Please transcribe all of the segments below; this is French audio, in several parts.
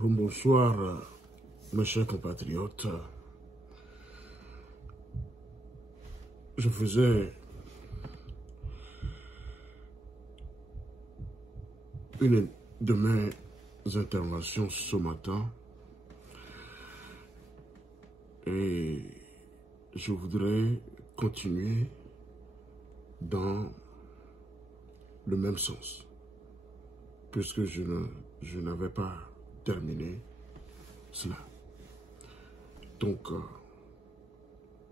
Bonsoir, mes chers compatriotes. Je faisais une de mes interventions ce matin et je voudrais continuer dans le même sens puisque je n'avais pas terminé cela. Donc,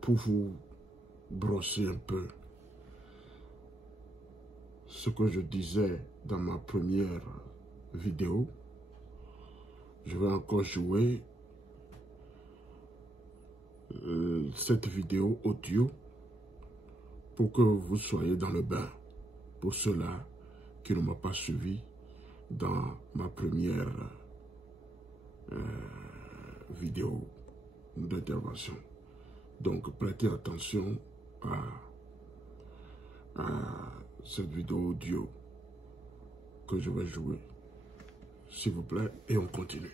pour vous brosser un peu ce que je disais dans ma première vidéo, je vais encore jouer cette vidéo audio pour que vous soyez dans le bain, pour ceux-là qui ne m'ont pas suivi dans ma première vidéo d'intervention. Donc, prêtez attention à cette vidéo audio que je vais jouer, s'il vous plaît, et on continue.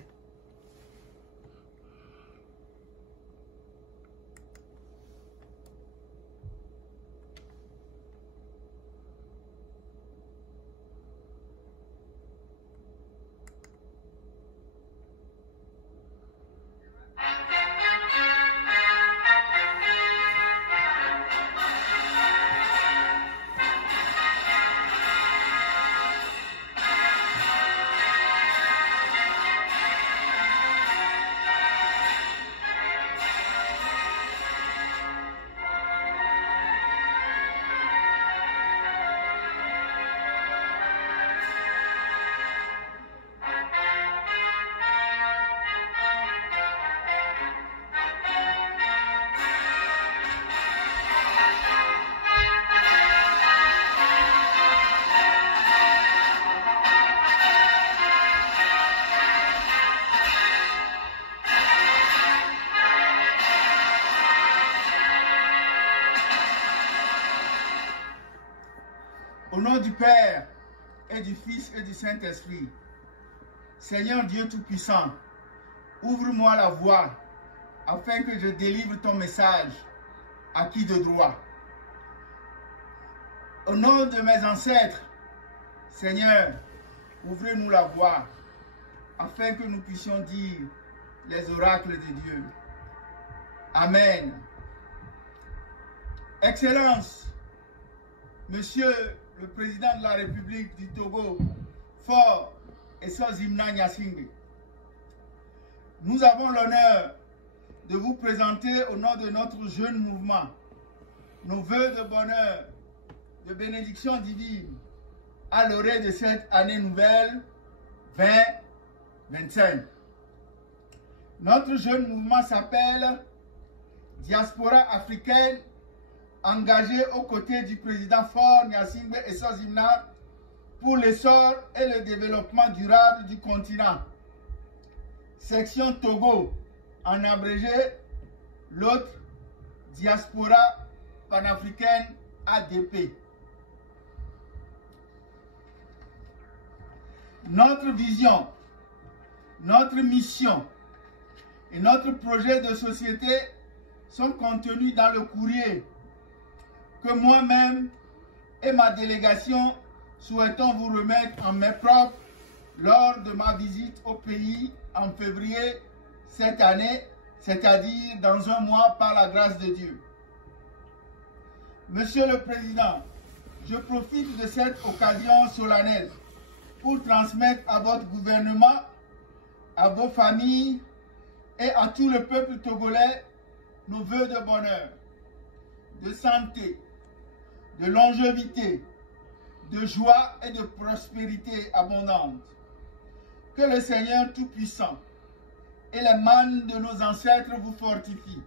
Au nom du Père, et du Fils, et du Saint-Esprit, Seigneur Dieu Tout-Puissant, ouvre-moi la voie, afin que je délivre ton message à qui de droit. Au nom de mes ancêtres, Seigneur, ouvrez-nous la voie, afin que nous puissions dire les oracles de Dieu. Amen. Excellence, Monsieur le Président de la République du Togo, Faure Essozimna Gnassingbé, nous avons l'honneur de vous présenter au nom de notre jeune mouvement nos vœux de bonheur, de bénédiction divine à l'orée de cette année nouvelle 2025. Notre jeune mouvement s'appelle Diaspora africaine engagée aux côtés du président Faure Gnassingbé Essozimna pour l'essor et le développement durable du continent. Section Togo, en abrégé, l'autre Diaspora panafricaine ADP. Notre vision, notre mission et notre projet de société sont contenus dans le courrier que moi-même et ma délégation souhaitons vous remettre en main propre lors de ma visite au pays en février cette année, c'est-à-dire dans un mois par la grâce de Dieu. Monsieur le Président, je profite de cette occasion solennelle pour transmettre à votre gouvernement, à vos familles et à tout le peuple togolais nos vœux de bonheur, de santé, de longévité, de joie et de prospérité abondante. Que le Seigneur Tout-Puissant et les mannes de nos ancêtres vous fortifient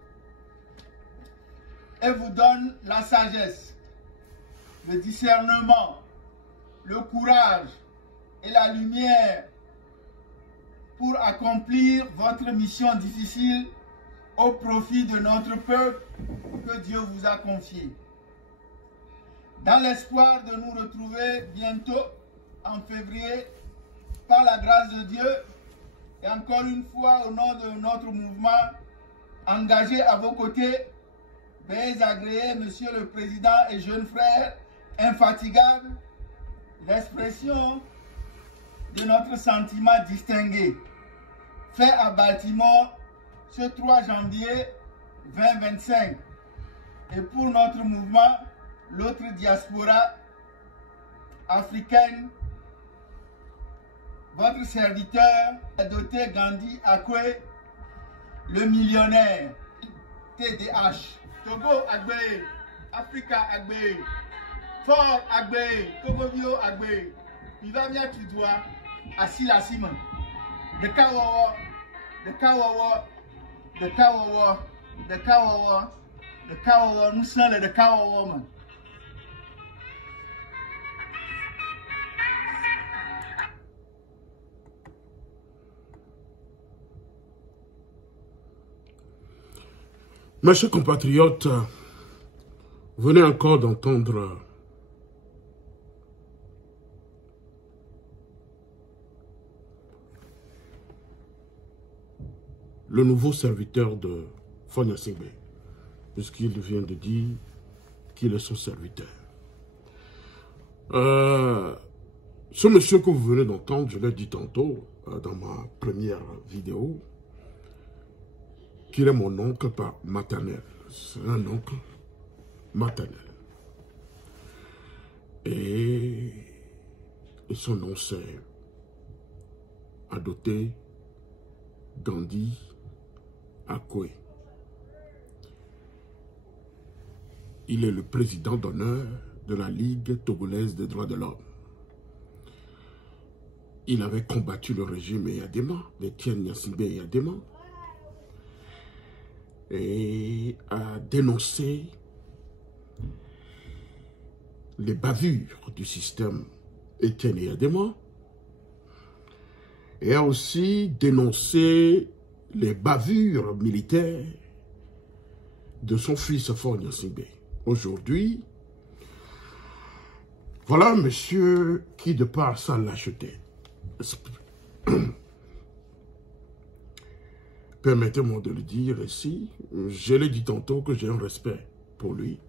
et vous donnent la sagesse, le discernement, le courage et la lumière pour accomplir votre mission difficile au profit de notre peuple que Dieu vous a confié. Dans l'espoir de nous retrouver bientôt en février, par la grâce de Dieu, Et encore une fois, au nom de notre mouvement, engagé à vos côtés, veuillez agréer, Monsieur le Président et jeune frère, infatigable, l'expression de notre sentiment distingué, fait à Baltimore ce 3 janvier 2025. Et pour notre mouvement, l'autre diaspora africaine, votre serviteur, doté Gandhi Akwe, le millionnaire, TDH, Togo Agbe, Africa Agbe, Fort Agbe, Togobio Agbe, Ivamia Tudwa, Asila Simon, de Kawawa, de Kawawa, de Kawawa, de Kawawa, de Kawawa, nous sommes les de Kawawa, man. Mes chers compatriotes, venez encore d'entendre le nouveau serviteur de Faure Gnassingbé, puisqu'il vient de dire qu'il est son serviteur. Ce monsieur que vous venez d'entendre, je l'ai dit tantôt dans ma première vidéo, qu'il est mon oncle maternel. C'est un oncle maternel. Et son nom c'est Adoté Gandhi Akwe. Il est le président d'honneur de la Ligue togolaise des droits de l'homme. Il avait combattu le régime Eyadema, d'Étienne Gnassingbé Eyadema, et a dénoncé les bavures du système Étienne Eyadema et a aussi dénoncé les bavures militaires de son fils Faure Gnassingbé. Aujourd'hui, voilà un monsieur qui, de par sa lâcheté, permettez-moi de le dire ici, je l'ai dit tantôt que j'ai un respect pour lui,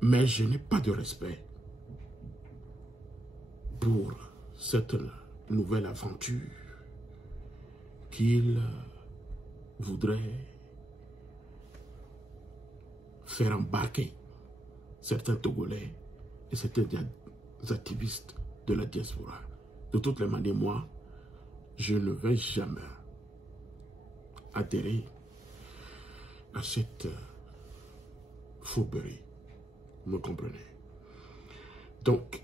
mais je n'ai pas de respect pour cette nouvelle aventure qu'il voudrait faire embarquer certains Togolais et certains activistes de la diaspora. De toutes les manières, moi, je ne vais jamais adhérer à cette fourberie. Vous me comprenez? Donc,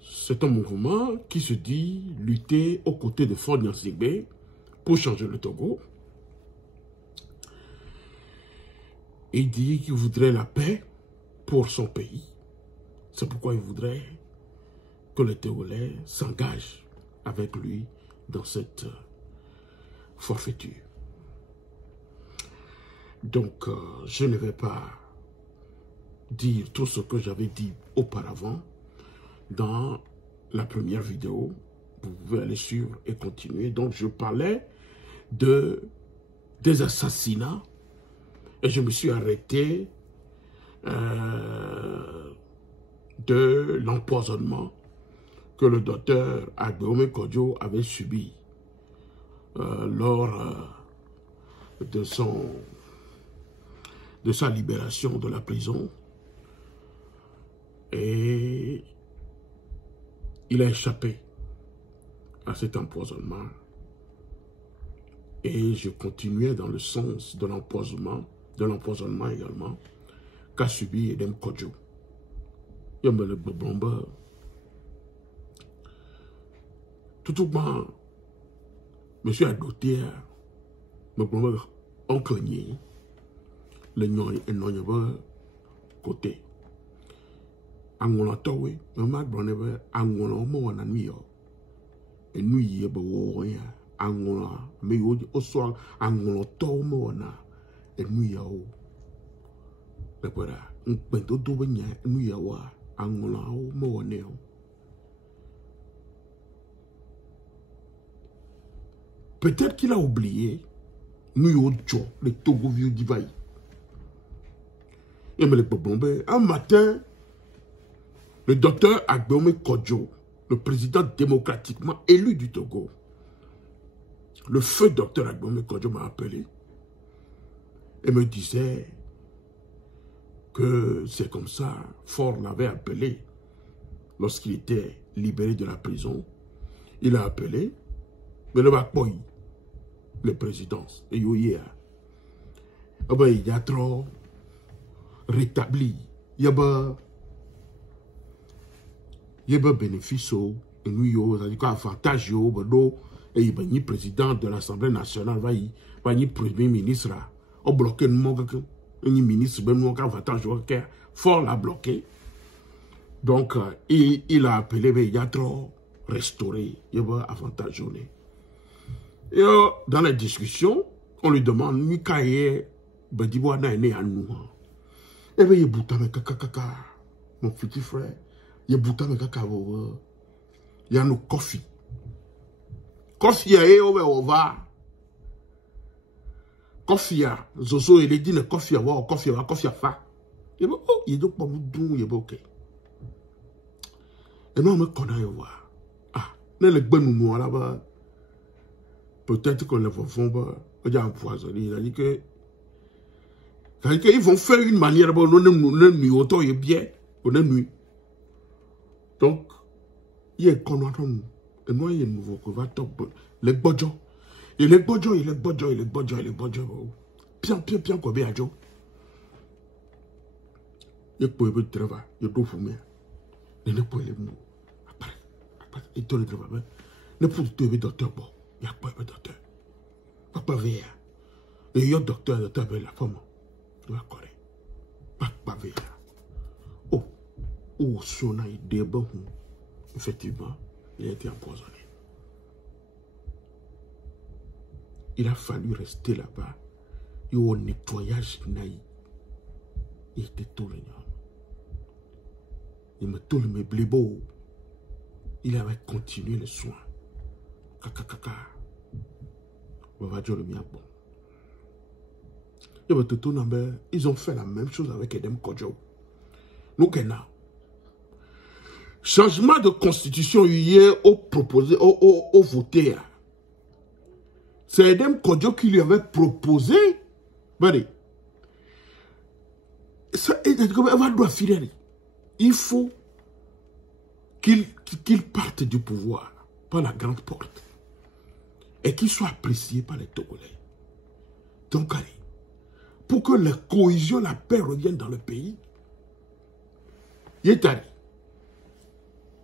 c'est un mouvement qui se dit lutter aux côtés de Faure Gnassingbé pour changer le Togo. Il dit qu'il voudrait la paix pour son pays. C'est pourquoi il voudrait que les Togolais s'engagent avec lui dans cette forfaiture. Donc, je ne vais pas dire tout ce que j'avais dit auparavant dans la première vidéo. Vous pouvez aller suivre et continuer. Donc, je parlais des assassinats et je me suis arrêté de l'empoisonnement que le docteur Agbeome Kodjo avait subi lors de sa libération de la prison. Et il a échappé à cet empoisonnement. Et je continuais dans le sens de l'empoisonnement également qu'a subi Edem Kodjo. Il y a le bombe. Tout au moins, monsieur Adoté, me bombe oncle Nyi, le non côté. Angola towe, ma bonne angola mo wana nuyo. E nuyi ba wo ya angola me yo oso angola to mo wana e nuya o. Le para un pento do banya nuya wa angola o mo wane o. Peut-être qu'il a oublié, nous, les Togo vieux d'Ivaï. Un matin, le docteur Agbome Kodjo, le président démocratiquement élu du Togo, le feu docteur Agbome Kodjo m'a appelé et me disait que c'est comme ça, Faure l'avait appelé lorsqu'il était libéré de la prison. Il a appelé, mais le Bakboy, le président, et il y a trop rétabli, il y a bénéfice, et nous, c'est-à-dire avantage, et il y a président de l'Assemblée nationale, il y a premier ministre, on bloque le ministre, Faure l'a bloqué. Donc, il a appelé, mais il y a trop restauré, il y a avantage. Et dans la discussion, on lui demande, Mikaye, Badiboana est né à nous. Et bien, il y a Boutame Kakaka, mon petit frère, il y a Boutame Kakaka, il y a nos Kofi. Kofi, il y a Ova. Kofi, Zozo, il dit, Kofi, Kofi, Kofi, Fa. Il y a oh, il y a donc pas de il y a ok. Et nous, on me connaît, ah, les bonnes là-bas. Peut-être que les enfants vont empoisonner. Il a dit que ils vont faire une manière, on nuit autant et bien, on nuit. Donc, il y a qu'on a et moi, il y a un nouveau qui va top. Les bodjo. Et les bodjo, et les bodjo, et les bodjo, et les bodjo. Bien, quoi, bien, Joe. Il y a pour le travail, il y a tout fumé. Il y a pour les mots. Après, il y a le travail. Il y a pour le docteur, bon. Il y a pas de docteur. Papa veille. Et il y a docteur de la femme. Il va correr. Papa veille. Oh, si on a idée, bon, effectivement, il a été empoisonné. Il a fallu rester là-bas. Il y a eu un nettoyage. Il était tout le temps. Il me tout le meuble. Il avait continué les soins. Ils ont fait la même chose avec Edem Kodjo. Nous, changement de constitution hier au proposé, au voté. C'est Edem Kodjo qui lui avait proposé. Il faut qu'il parte du pouvoir par la grande porte et qu'il soit apprécié par les Togolais. Donc, allez, pour que la cohésion, la paix revienne dans le pays, il est allé.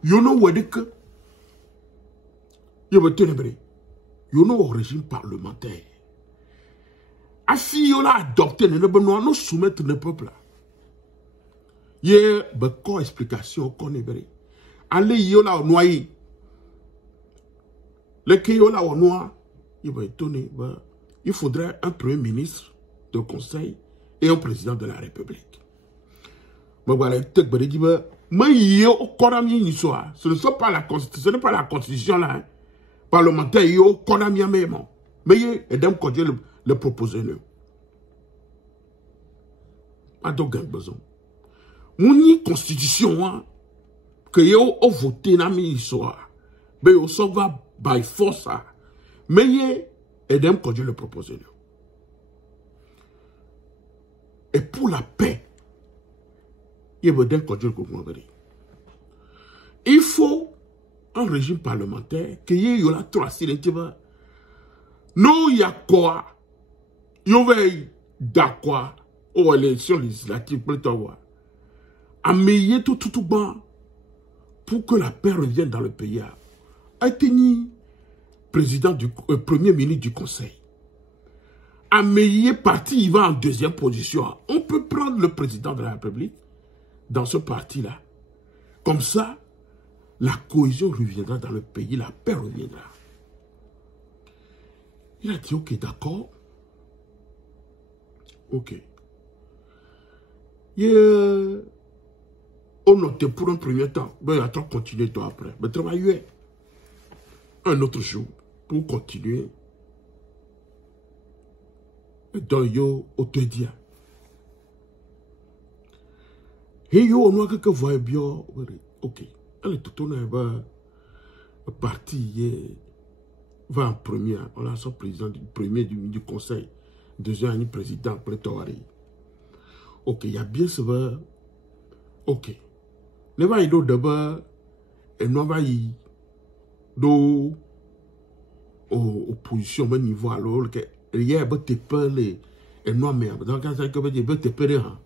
You know what it is? You know au régime parlementaire. Afin a adopté, nous soumettre le peuple. Il y a une explication qu'on est vrai. Allez, il y a au noyé. Le qui est là au noir, il va étonner. Il faudrait un premier ministre de conseil et un président de la République. Mais voilà, ce ne sont pas la constitution, ce n'est pas la constitution là. Parlementaire, il y a au Konami même. Mais il y a Edem Kodjo le proposer. Pas de besoin. Mouni constitution que yo au voté na mi histoire mais yo so va by force mais ye Edem Kodjo le proposer. Et pour la paix Edem Kodjo le proposer. Il faut un régime parlementaire que y a trois silences. Non, il y a quoi? Il y a d'accord aux élections législatives plutôt. Améliorer tout bas pour que la paix revienne dans le pays. Atteigner président du premier ministre du conseil. Améliorer parti, il va en deuxième position. On peut prendre le président de la République dans ce parti-là. Comme ça, la cohésion reviendra dans le pays, la paix reviendra. Il a dit, ok, d'accord. Ok. On notait pour un premier temps. Mais attends, continuer toi après. Mais travailler un autre jour pour continuer dans yo autodia. Et yo on a que voit bien, ok. Elle est tout le parti va en premier. On a son président du premier du conseil, deuxième président prétoire. Ok, il y a bien ce va. Ok. Ne va y do d'abord et non va y do opposition au niveau alors que il y a des peurs et non mais dans le cas ça que veut dire des peurs.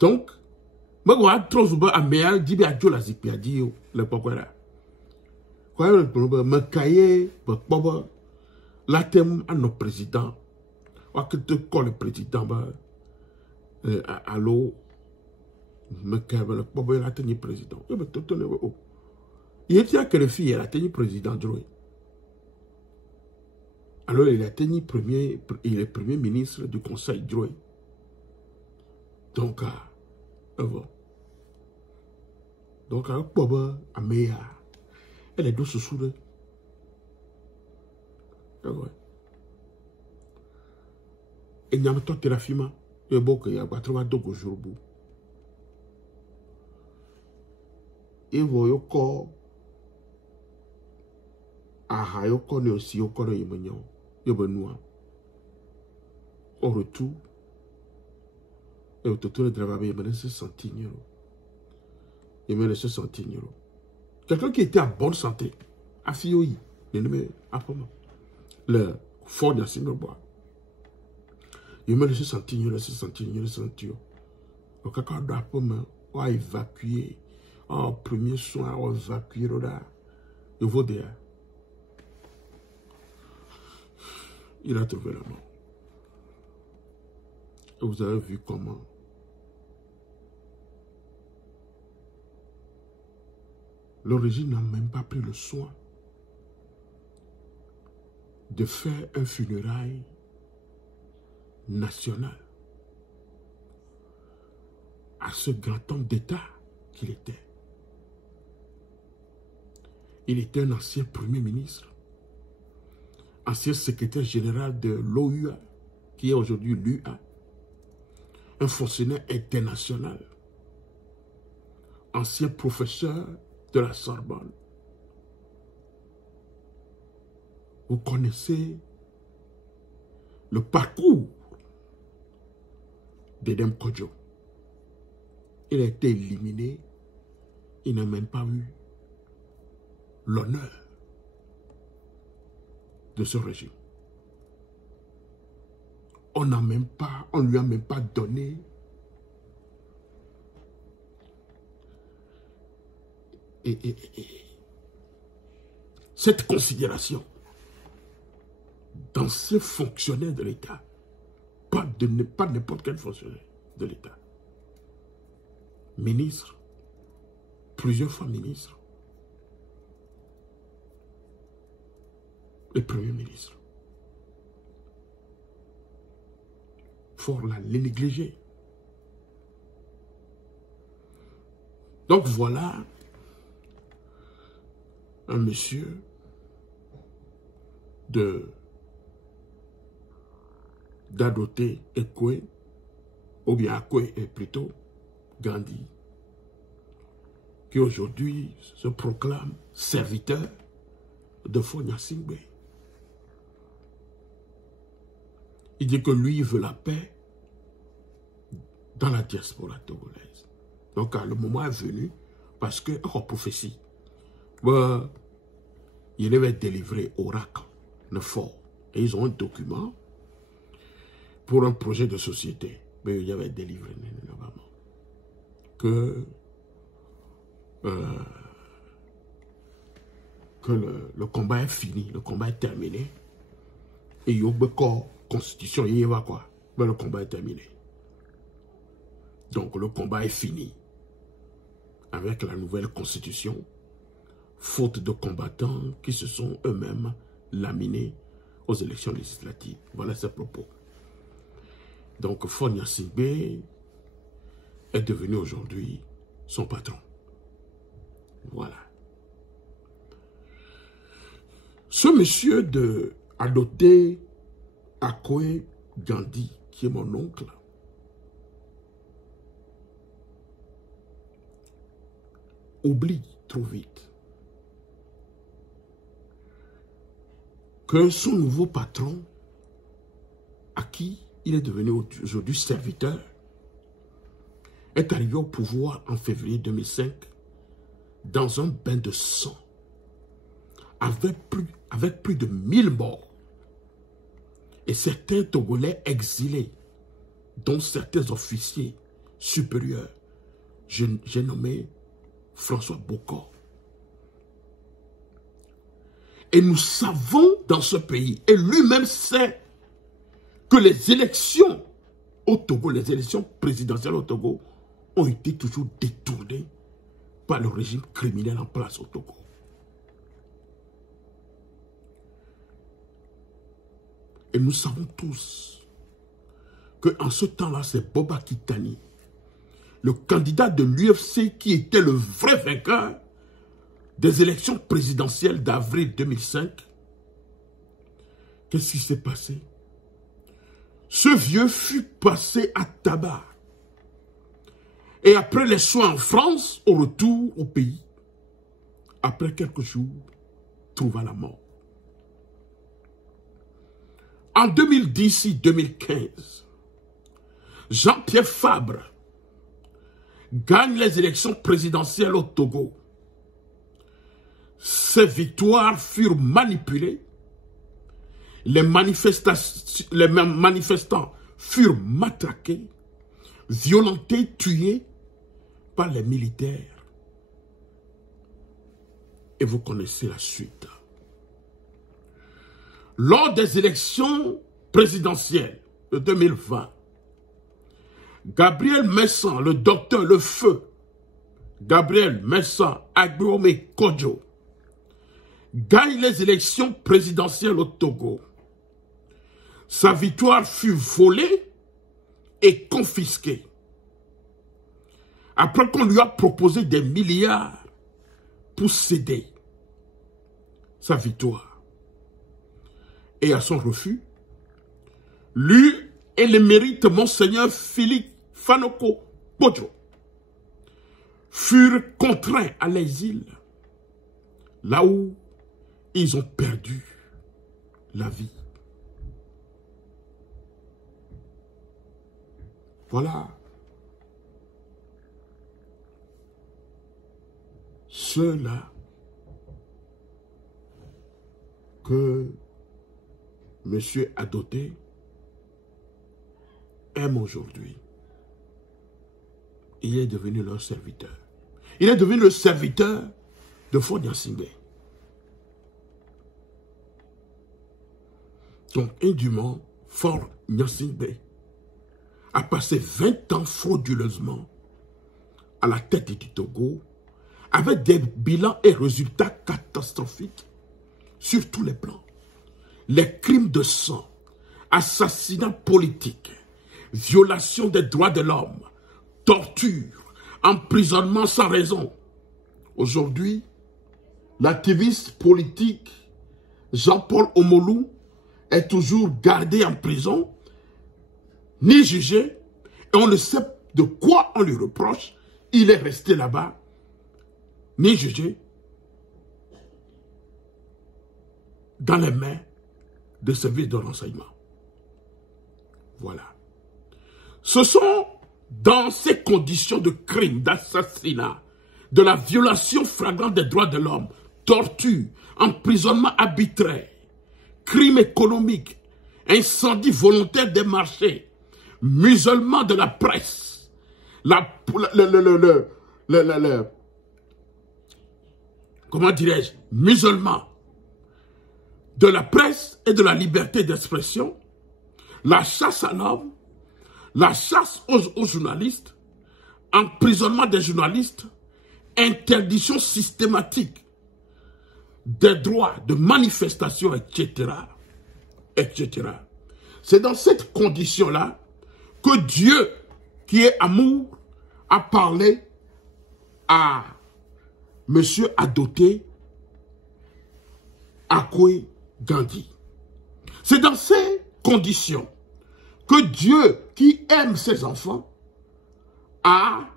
Donc moi je trop souvent à meilleur dit bien à la zipia dit le pourquoi là. Quoi le problème me cahier pour la thème à nos présidents. Ou que te colle le président allô me cahier le pourquoi la tenue président. Je me tout le haut. Il était à quelle fille elle a tenu président Drouet. Alors il a tenu il est premier ministre du conseil Drouet. Donc voilà. Donc Boba Ameya elle est douce sous le. Et il y a un temps de la fima. Il y a beaucoup de trouver d'autres jours. Et vous voyez encore. Ah, yo connaît aussi, yo connaît Yemenion, yo benoît. Au retour, et au total de travail, il me laisse 100 €. Il me laisse 100 €. Quelqu'un qui était en bonne santé, à Fioyi, il me après le fort de Singapour. Il me laisse 100 €, 100 €, 100 €. Donc, quand on doit on va évacuer, en premier soin, on va évacuer là. Il vaut derrière. Il a trouvé la mort. Et vous avez vu comment le régime n'a même pas pris le soin de faire un funérail national à ce grand homme d'État qu'il était. Il était un ancien premier ministre, ancien secrétaire général de l'OUA, qui est aujourd'hui l'UA, un fonctionnaire international, ancien professeur de la Sorbonne. Vous connaissez le parcours d'Edem Kodjo. Il a été éliminé, il n'a même pas eu l'honneur de ce régime. On lui a même pas donné cette considération dans ces fonctionnaires de l'État. Pas n'importe quel fonctionnaire de l'État. Ministre, plusieurs fois ministre, le premier ministre. Fort les négliger. Donc voilà un monsieur d'Adoté Ekwe, ou bien Akwe est plutôt Gandhi, qui aujourd'hui se proclame serviteur de Fonia Singbe. Il dit que lui, il veut la paix dans la diaspora togolaise. Donc, le moment est venu, parce que, en prophétie, il avait délivré oracle, le fort. Et ils ont un document pour un projet de société. Mais il y avait délivré, normalement, que le combat est fini, le combat est terminé. Et il y a encore constitution, il y va quoi? Mais le combat est terminé. Donc le combat est fini. Avec la nouvelle constitution, faute de combattants qui se sont eux-mêmes laminés aux élections législatives. Voilà ses propos. Donc Fonia Singbe est devenu aujourd'hui son patron. Voilà. Ce monsieur de Adoté Akoé Gandhi, qui est mon oncle, oublie trop vite que son nouveau patron, à qui il est devenu aujourd'hui serviteur, est arrivé au pouvoir en février 2005 dans un bain de sang, avec plus de 1000 morts et certains Togolais exilés, dont certains officiers supérieurs. J'ai nommé François Bokor. Et nous savons dans ce pays, et lui-même sait, que les élections au Togo, les élections présidentielles au Togo, ont été toujours détournées par le régime criminel en place au Togo. Et nous savons tous qu'en ce temps-là, c'est Boba Kitani, le candidat de l'UFC qui était le vrai vainqueur des élections présidentielles d'avril 2005. Qu'est-ce qui s'est passé? Ce vieux fut passé à tabac. Et après les soins en France, au retour au pays, après quelques jours, trouva la mort. En 2010 et 2015, Jean-Pierre Fabre gagne les élections présidentielles au Togo. Ces victoires furent manipulées. Les manifestants furent matraqués, violentés, tués par les militaires. Et vous connaissez la suite. Lors des élections présidentielles de 2020, Gabriel Messan, le docteur Le Feu, Gabriel Messan Agbeome Kodjo, gagne les élections présidentielles au Togo. Sa victoire fut volée et confisquée. Après qu'on lui a proposé des milliards pour céder sa victoire. Et à son refus, lui et l'émérite Monseigneur Philippe Fanoko Bodjo furent contraints à l'exil, là où ils ont perdu la vie. Voilà ceux-là que Monsieur Adoté aime aujourd'hui. Il est devenu leur serviteur. Il est devenu le serviteur de Faure Gnassingbé. Donc, indûment, Faure Gnassingbé a passé 20 ans frauduleusement à la tête du Togo, avec des bilans et résultats catastrophiques sur tous les plans. Les crimes de sang, assassinats politiques, violation des droits de l'homme, torture, emprisonnement sans raison. Aujourd'hui, l'activiste politique Jean-Paul Omolou est toujours gardé en prison, ni jugé, et on ne sait de quoi on lui reproche. Il est resté là-bas, ni jugé, dans les mains de services de renseignement. Voilà. Ce sont dans ces conditions de crime, d'assassinat, de la violation flagrante des droits de l'homme, torture, emprisonnement arbitraire, crime économique, incendie volontaire des marchés, musulman de la presse, comment dirais-je, musulman de la presse et de la liberté d'expression, la chasse à l'homme, la chasse aux journalistes, emprisonnement des journalistes, interdiction systématique des droits de manifestation, etc., etc. C'est dans cette condition-là que Dieu, qui est amour, a parlé à Monsieur Adoté Akoé Gandhi. C'est dans ces conditions que Dieu, qui aime ses enfants, a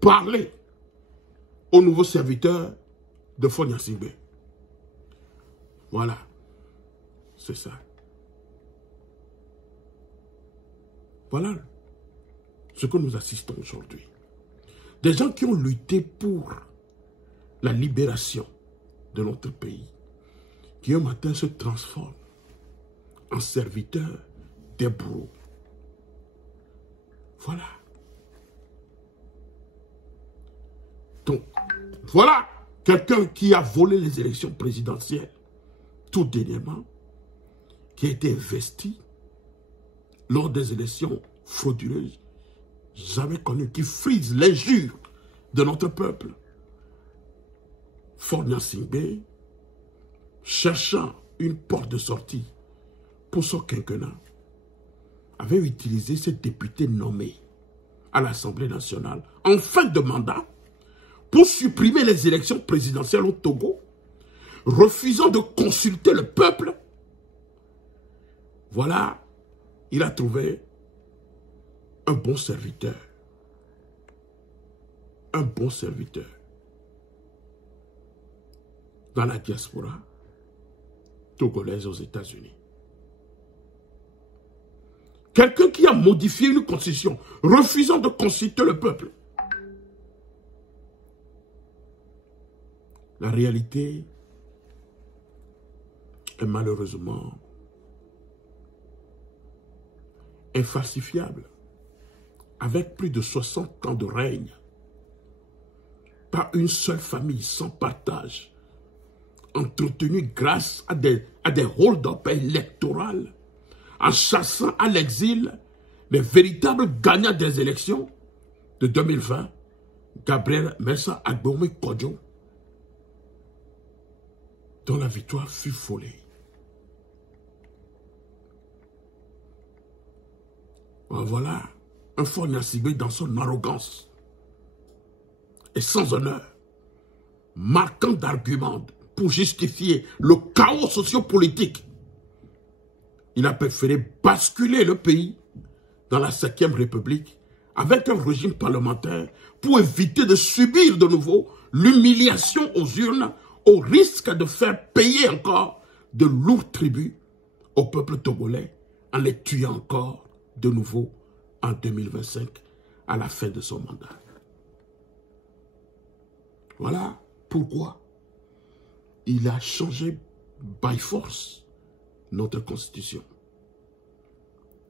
parlé au nouveau serviteur de Fonia Singbe. Voilà. C'est ça. Voilà ce que nous assistons aujourd'hui. Des gens qui ont lutté pour la libération de notre pays, qui un matin se transforment en serviteurs des bourreaux. Voilà. Donc, voilà quelqu'un qui a volé les élections présidentielles tout dernièrement, qui a été investi lors des élections frauduleuses jamais connues, qui frise l'injure de notre peuple. Fonia Singbe, cherchant une porte de sortie pour son quinquennat, avait utilisé ses députés nommés à l'Assemblée nationale en fin de mandat pour supprimer les élections présidentielles au Togo, refusant de consulter le peuple. Voilà, il a trouvé un bon serviteur. Un bon serviteur. Dans la diaspora togolaise aux États-Unis. Quelqu'un qui a modifié une constitution, refusant de consulter le peuple. La réalité est malheureusement infalsifiable. Avec plus de 60 ans de règne, pas une seule famille sans partage, entretenue grâce à des hold-up électoraux, en chassant à l'exil les véritables gagnants des élections de 2020, Gabriel Mensah Agboumi Kodjo, dont la victoire fut volée. Voilà un Fonia Singbe dans son arrogance et sans honneur, marquant d'arguments pour justifier le chaos sociopolitique. Il a préféré basculer le pays dans la 5e République avec un régime parlementaire pour éviter de subir de nouveau l'humiliation aux urnes au risque de faire payer encore de lourds tributs au peuple togolais en les tuant encore de nouveau en 2025 à la fin de son mandat. Voilà pourquoi il a changé by force notre constitution,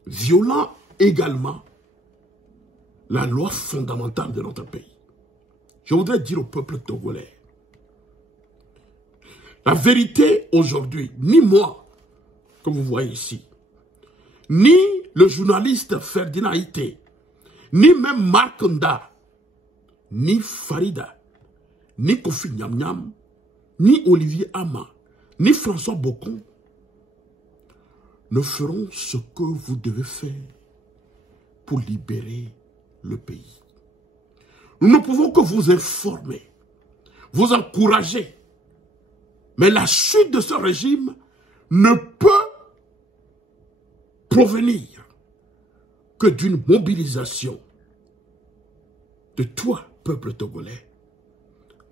violant également la loi fondamentale de notre pays. Je voudrais dire au peuple togolais, la vérité aujourd'hui, ni moi, que vous voyez ici, ni le journaliste Ferdinand Ité, ni même Marc Nda, ni Farida, ni Kofi Nyam Nyam, ni Olivier Ama, ni François Bocon ne feront ce que vous devez faire pour libérer le pays. Nous ne pouvons que vous informer, vous encourager, mais la chute de ce régime ne peut provenir que d'une mobilisation de toi, peuple togolais,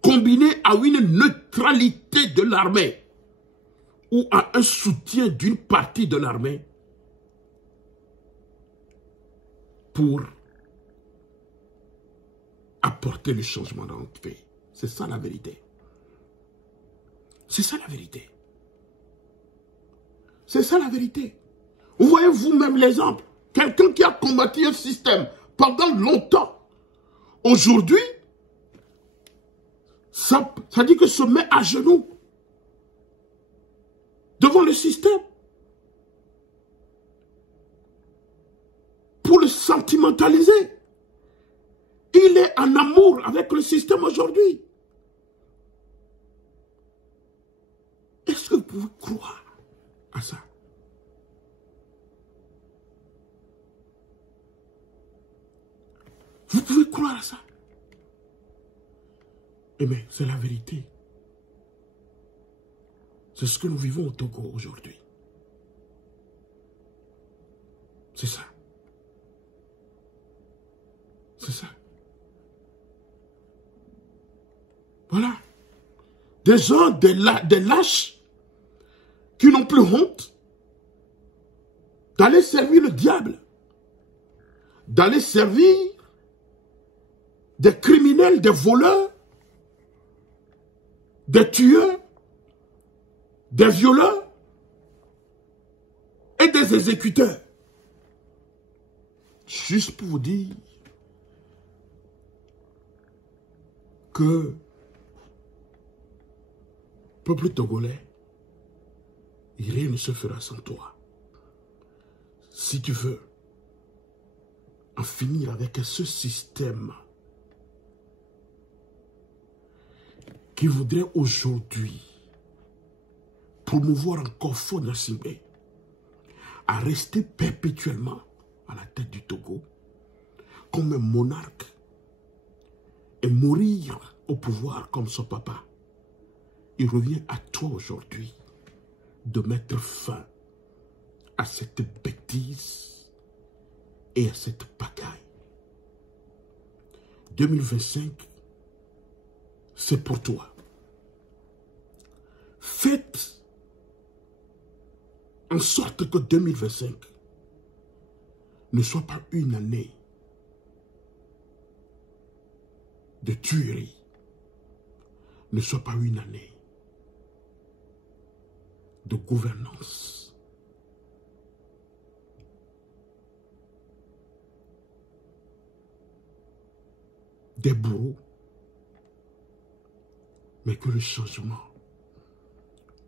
combinée à une neutralité de l'armée ou à un soutien d'une partie de l'armée pour apporter le changement dans notre pays. C'est ça la vérité. C'est ça la vérité. C'est ça la vérité. Vous voyez vous-même l'exemple. Quelqu'un qui a combattu un système pendant longtemps. Aujourd'hui, ça dit que se met à genoux devant le système pour le sentimentaliser. Il est en amour avec le système aujourd'hui. Est-ce que vous pouvez croire à ça? Vous pouvez croire à ça? Eh bien, c'est la vérité. C'est ce que nous vivons au Togo aujourd'hui. C'est ça. C'est ça. Voilà. Des gens, des lâches, qui n'ont plus honte d'aller servir le diable, d'aller servir des criminels, des voleurs, des tueurs, des violeurs et des exécuteurs. Juste pour vous dire que peuple togolais, rien ne se fera sans toi. Si tu veux en finir avec ce système qui voudrait aujourd'hui promouvoir encore Fonia Singbe à rester perpétuellement à la tête du Togo comme un monarque et mourir au pouvoir comme son papa, il revient à toi aujourd'hui de mettre fin à cette bêtise et à cette pagaille. 2025, c'est pour toi. Faites en sorte que 2025 ne soit pas une année de tuerie, ne soit pas une année de gouvernance. Des bourreaux, mais que le changement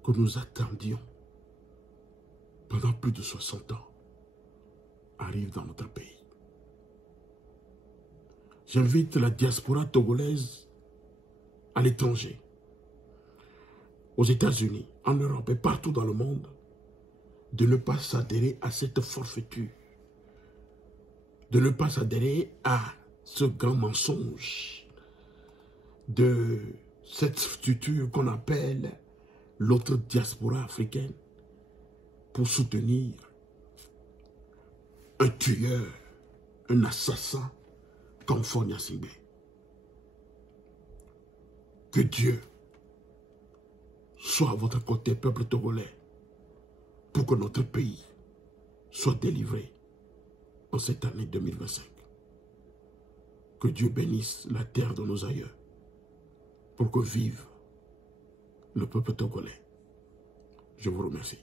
que nous attendions pendant plus de 60 ans arrive dans notre pays. J'invite la diaspora togolaise à l'étranger, aux États-Unis, en Europe et partout dans le monde, de ne pas s'adhérer à cette forfaiture, de ne pas s'adhérer à ce grand mensonge, de cette structure qu'on appelle l'autre diaspora africaine, pour soutenir un tueur, un assassin comme Fonia Singbe. Que Dieu soit à votre côté, peuple togolais, pour que notre pays soit délivré en cette année 2025. Que Dieu bénisse la terre de nos aïeux pour que vive le peuple togolais. Je vous remercie.